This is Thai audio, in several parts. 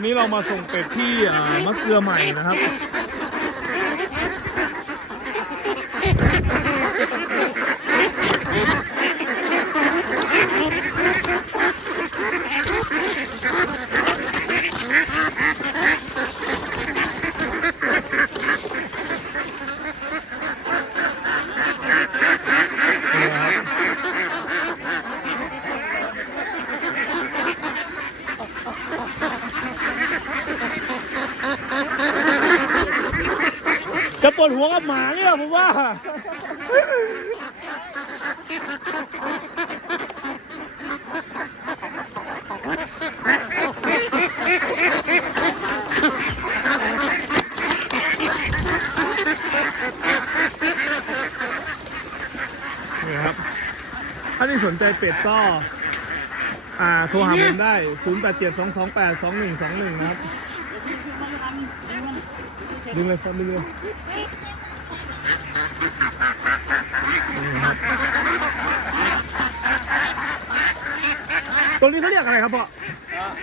วันนี้เรามาส่งเป็ดที่มะเกลือใหม่นะครับ ปวดหัวกับหมาเนี่ยผมว่า นี่ครับ ถ้าที่สนใจเป็ดก็ อ่า โทรหาผมได้ 0 8 7 2 2 8 2 1 2 1 นะครับ ดึงเลยครับดึงเลยนี่ครับตัวนี้เขาเรียกอะไรครับพ่อ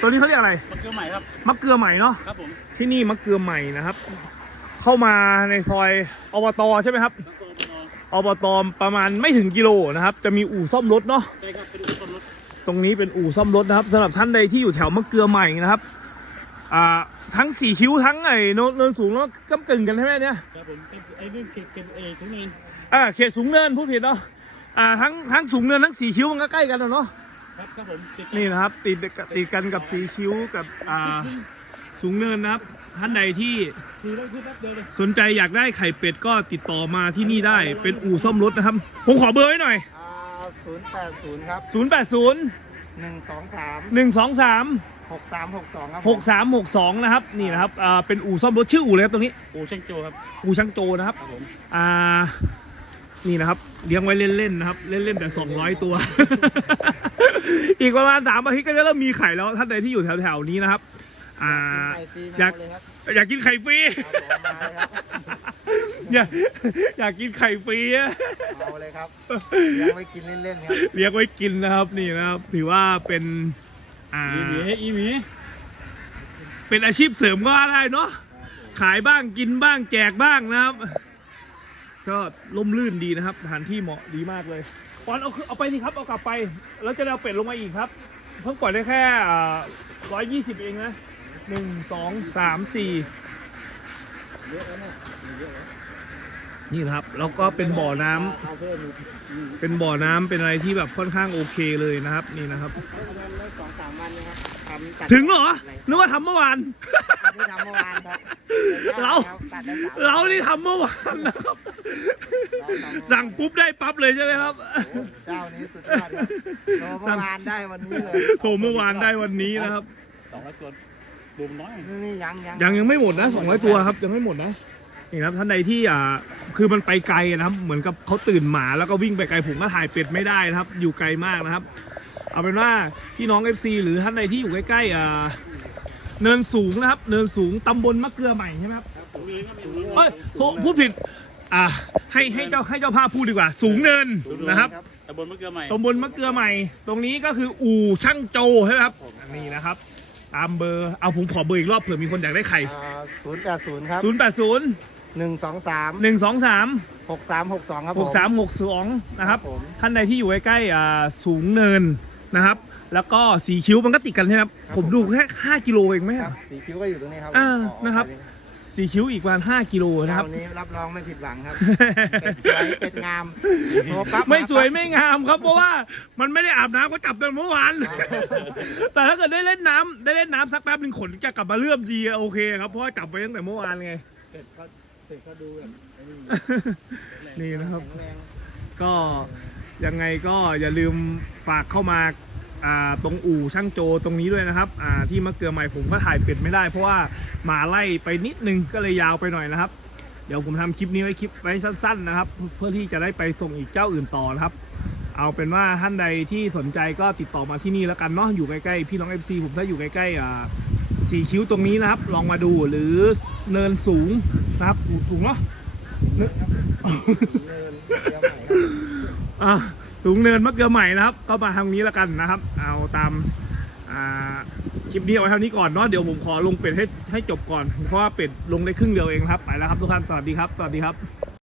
ตัวนี้เขาเรียกอะไรมันคือใหม่ครับมะเกลือใหม่เนาะครับผมที่นี่มะเกลือใหม่นะครับ เข้ามาในซอยอบตใช่ไหมครับทั้งโซนนออบตประมาณไม่ถึงกิโลนะครับ จะมีอู่ซ่อมรถเนาะใช่ครับเป็นอุปกรณ์รถตรงนี้เป็นอู่ซ่อมรถนะครับสำหรับท่านใดที่อยู่แถวมะเกลือใหม่นะครับ อ่าทั้งสี่คิ้วทั้งไอ้โนนเนินสูงแล้วก้ากึ่งกันใช่ไหมเนี่ยครับผมเป็นไอ้เรื่องเก็บเก็บเอทุกเงินอ่าเขตสูงเนินพูดผิดเนาะอ่าทั้งทั้งสูงเนินทั้งสี่คิ้วมันก็ใกล้กันอะเนาะครับครับผมติดนี่นะครับติดติดกันกับสี่คิ้วกับอ่าสูงเนินนะครับ ท่านใดที่คือแล้วคือแป๊บเดียวเลยสนใจอยากได้ไข่เป็ดก็ติดต่อมาที่นี่ได้เป็นอู่ซ่อมรถนะครับ ผมขอเบอร์ไว้หน่อยศูนย์แปดศูนย์ครับ 0 8 0 หนึ่งสองสาม1 2 3 หกสามหกสองครับ6 3 6 2นะครับนี่นะครับอ่าเป็นอู่ซ่อมรถชื่ออู่เลยครับตรงนี้ปูช่างโจครับอู่ช่างโจนะครับครับผมอ่านี่นะครับเลี้ยงไว้เล่นๆนะครับเล่นๆแต่ 200 ตัว อีกประมาณสามอาทิตย์ก็จะเริ่มมีไข่แล้วท่านใดที่อยู่แถวๆนี้นะครับอ่า ไอซีอยากมาเลยครับอยากกินไข่ฟรี ครับผมมาเลยครับ อยากอยากกินไข่ฟรีอะเอาเลยครับเลี้ยงไว้กินเล่นๆครับเลี้ยงไว้กินนะครับนี่นะครับ ถือว่าเป็นอ่าอีหมีอีหมีเป็นอาชีพเสริมก็ได้เนาะขายบ้างกินบ้างแจกบ้างนะครับ ก็ล่มลื่นดีนะครับสถานที่เหมาะดีมากเลยปอนเอาคือเอาไปสิครับเอากลับไป แล้วจะได้เอาเป็ดลงมาอีกครับ เพิ่งปล่อยได้แค่ร้อยยี่สิบเองนะหนึ่งสองสามสี่เยอะแล้วเนี่ยเยอะแล้ว นี่นะครับแล้วก็เป็นบ่อน้ำเอาเพิ่มอีกเป็นบ่อน้ำเป็นอะไรที่แบบค่อนข้างโอเคเลยนะครับ นี่นะครับประมาณได้สองสามวันนะครับทำตัดถึงเหรอนึกว่าทำเมื่อวาน อันนี้ทำเมื่อวานครับเรา ตัดได้สามเรานี่ทำเมื่อวานนะครับสั่งปุ๊บได้ปั๊บเลยใช่ไหมครับ เจ้านี้สุดยอดครับโทรเมื่อวานได้วันนี้เลยโทรเมื่อวานได้วันนี้นะครับ สองร้อยตัวบูมน้อย นี่ยังยังยังยังไม่หมดนะ200ตัวครับยังไม่หมดนะนี่นะครับท่านใดที่อ่า คือมันไปไกลนะครับ เหมือนกับเขาตื่นหมาแล้วก็วิ่งไปไกลผมก็ถ่ายเป็ดไม่ได้นะครับ อยู่ไกลมากนะครับ เอาเป็นว่าพี่น้อง FC หรือท่านใดที่อยู่ใกล้ๆอ่าเนินสูงนะครับ เนินสูงตำบลมะเกลือใหม่ใช่ไหมครับถุงเงินก็มีเอ้ยโทรพูดผิดอ่าให้ให้เจ้าให้เจ้าภาพพูดดีกว่า สูงเนินนะครับ ตำบลมะเกลือใหม่ตำบลมะเกลือใหม่ ตรงนี้ก็คืออู่ช่างโจใช่ไหมครับนี่นะครับ ตามเบอร์เอาผมขอเบอร์อีกรอบเผื่อมีคนอยากได้ไข่ ศูนย์แปดศูนย์ครับ 0 8 0 หนึ่งสองสาม1 2 3 หกสามหกสองครับผม 6 3 6 2นะครับผม ท่านใดที่อยู่ใกล้ๆอ่าสูงเนินนะครับ แล้วก็สีคิ้วมันก็ติดกันใช่ไหมครับผมดูแค่5กิโลเองไหมครับสีคิ้วก็อยู่ตรงนี้ครับอ่าออกนะครับไปเลยสีคิ้วอีกประมาณ5กิโลนะครับเจ้านี้รับรองไม่ผิดหวังครับ เป็ดสวยเป็ดงามโทรปั๊บไม่สวยาปั๊บไม่งามครับเพราะว่ามันไม่ได้อาบน้ำก็จับตั้งเมื่อวาน แต่ถ้าเกิดได้เล่นน้ำได้เล่นน้ำสักแป๊บหนึ่งขนจะกลับมาเลื่อมดีโอเคครับเพราะว่าจับไปตั้งแต่เมื่อวานไงเป็ดก็ เป็ดก็ดูแบบไอ้นี่นี่นะครับ แข็งแรงก็ยังไงก็อย่าลืมฝากเข้ามาอ่าตรงอู่ช่างโจตรงนี้ด้วยนะครับอ่าที่มะเกลือใหม่ผมก็ถ่ายเป็ดไม่ได้ เพราะว่าหมาไล่ไปนิดนึงก็เลยยาวไปหน่อยนะครับ เดี๋ยวผมทำคลิปนี้ไว้คลิปไว้สั้นๆนะครับ เพื่อที่จะได้ไปส่งอีกเจ้าอื่นต่อนะครับ เอาเป็นว่าท่านใดที่สนใจก็ติดต่อมาที่นี่แล้วกันเนาะอยู่ใกล้ๆพี่น้อง FC ผมถ้าอยู่ใกล้ๆอ่า สีคิ้วตรงนี้นะครับ ลองมาดูหรือเนินสูงนะครับถูกเนาะเนินเดี๋ยวใหม่ครับอะถุงเนินมะเกลือใหม่นะครับ ก็มาทางนี้แล้วกันนะครับ เอาตามคลิปนี้เอาไว้เท่านี้ก่อนเนาะเดี๋ยวผมขอลงเป็ดให้ให้จบก่อนเพราะว่าเป็ดลงได้ครึ่งเดียวเองครับไปแล้วครับทุกท่านสวัสดีครับสวัสดีครับ